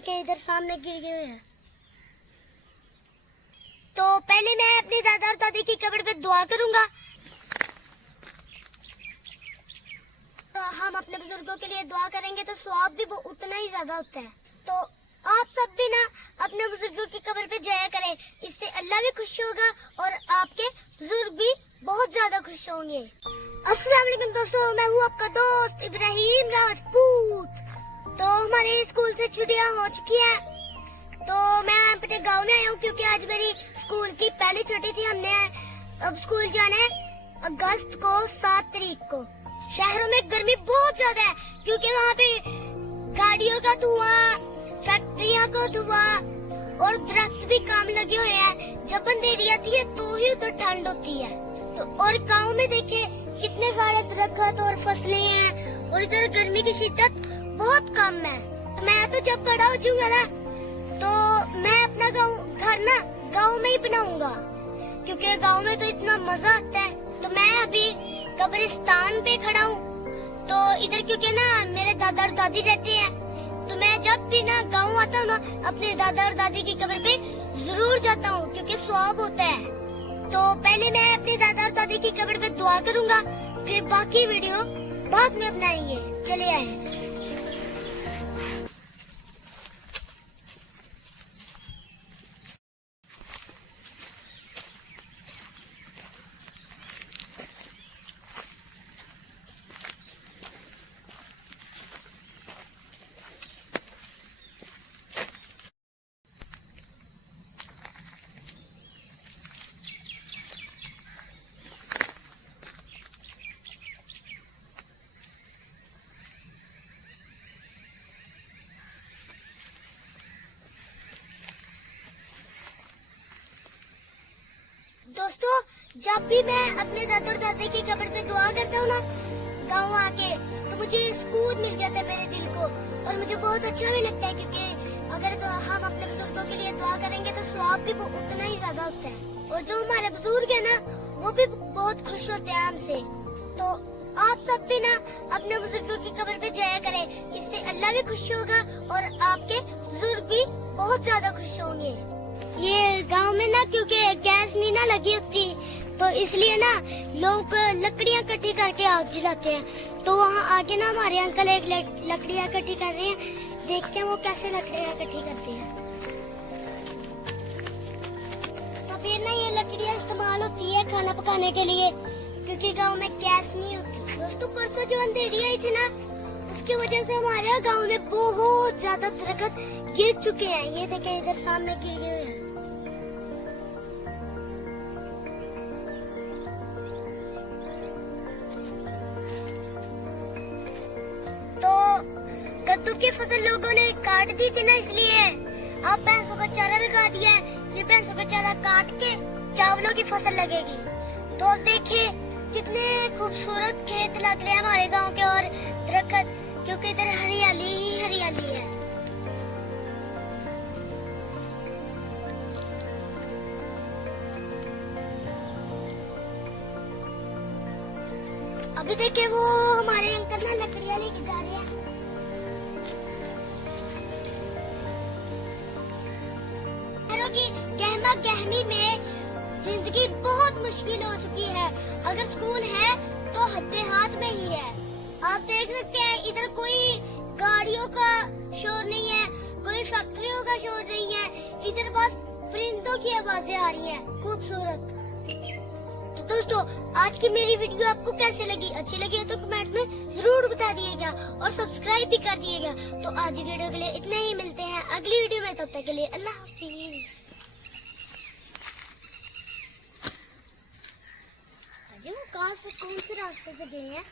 देखें इधर सामने गिर गए हैं। तो पहले मैं अपने दादा और दादी की कब्र पे दुआ करूंगा। तो हम अपने बुजुर्गों के लिए दुआ करेंगे तो सवाब भी उतना ही ज्यादा होता है। तो आप सब भी ना अपने बुजुर्गों की कब्र पे जाया करें, इससे अल्लाह भी खुश होगा और आपके बुजुर्ग भी बहुत ज्यादा खुश होंगे। अस्सलाम वालेकुम दोस्तों, मैं हूँ आपका दोस्त इब्राहिम राजपूत। तो हमारे स्कूल से छुट्टियां हो चुकी हैं, तो मैं अपने गांव में आया हूँ क्योंकि आज मेरी स्कूल की पहली छुट्टी थी। हमने अब स्कूल जाना है अगस्त को 7 तारीख को। शहरों में गर्मी बहुत ज्यादा है क्योंकि वहाँ पे गाड़ियों का धुआं, फैक्ट्रियों का धुआं और दरख्त भी काम लगे हुए हैं। जब अंधेरी आती है तो ही उधर ठंड होती है। तो और गांव में देखे कितने सारे दरख्त और फसलें हैं और इधर गर्मी की शिद्दत बहुत कम है। मैं तो जब बड़ा हो जाऊंगा ना तो मैं अपना घर ना गांव में ही बनाऊंगा क्योंकि गांव में तो इतना मजा आता है। तो मैं अभी कब्रिस्तान पे खड़ा हूँ, तो इधर क्योंकि ना मेरे दादा और दादी रहते हैं, तो मैं जब भी ना गांव आता हूँ ना अपने दादा और दादी की कब्र पे जरूर जाता हूँ क्योंकि सवाब होता है। तो पहले मैं अपने दादा और दादी की कब्र पे दुआ करूंगा, फिर बाकी वीडियो बाद में बनाएंगे। चलिए आए। दोस्तों, जब भी मैं अपने दादा और दादी की कब्र पे दुआ करता हूँ ना गाँव आके, तो मुझे सुकून मिल जाता है मेरे दिल को और मुझे बहुत अच्छा भी लगता है क्योंकि अगर तो हम अपने बुजुर्गों के लिए दुआ करेंगे तो सवाब भी उतना ही ज्यादा होता है और जो हमारे बुजुर्ग है ना वो भी बहुत खुश होते हैं हमसे। तो आप सब भी ना अपने बुजुर्गों की कब्र पे जाया करें, इससे अल्लाह भी खुश होगा और आपके बुजुर्ग भी बहुत ज्यादा खुश होंगे। ये गांव में ना क्योंकि गैस नहीं ना लगी होती तो इसलिए ना लोग लकड़ियां इकट्ठी करके आग जलाते हैं। तो वहाँ आके ना हमारे अंकल एक लकड़ियां इकट्ठी कर रहे हैं, देखते हैं वो कैसे लकड़ियां इकट्ठी करते हैं। तो फिर ना ये लकड़ियां इस्तेमाल होती है खाना पकाने के लिए क्योंकि गाँव में गैस नहीं होती। दोस्तों, परसों जो अंधेरी आई थी ना उसकी वजह से हमारे गाँव में बहुत ज्यादा दरख्त गिर चुके हैं। ये देखें इधर सामने गिर गए हैं। कद्दू की फसल लोगों ने काट दी थी ना, इसलिए अब भैंसों का चारा लगा दिया है। ये भैंसों का चारा काट के चावलों की फसल लगेगी। तो अब देखिए कितने खूबसूरत खेत लग रहे हैं हमारे गांव के और दरख्त, क्योंकि इधर हरियाली ही हरियाली है। अभी देखिए वो हमारे अंकल ना लकड़ियां लेके जा रहे हैं। गहमा गहमी में जिंदगी बहुत मुश्किल हो चुकी है। अगर सुकून है तो हत्थे हाथ में ही है। आप देख सकते हैं इधर कोई गाड़ियों का शोर नहीं है, कोई फैक्ट्रियों का शोर नहीं है, इधर बस परिंदों की आवाजें आ रही हैं खूबसूरत। तो दोस्तों, आज की मेरी वीडियो आपको कैसे लगी? अच्छी लगी है तो कमेंट में जरूर बता दिएगा और सब्सक्राइब भी कर दिएगा। तो आज की वीडियो के लिए इतना ही, मिलते हैं अगली वीडियो में, तब तक के लिए अल्लाह हाफिज। कहाँ से कौन से रास्ते से गए हैं?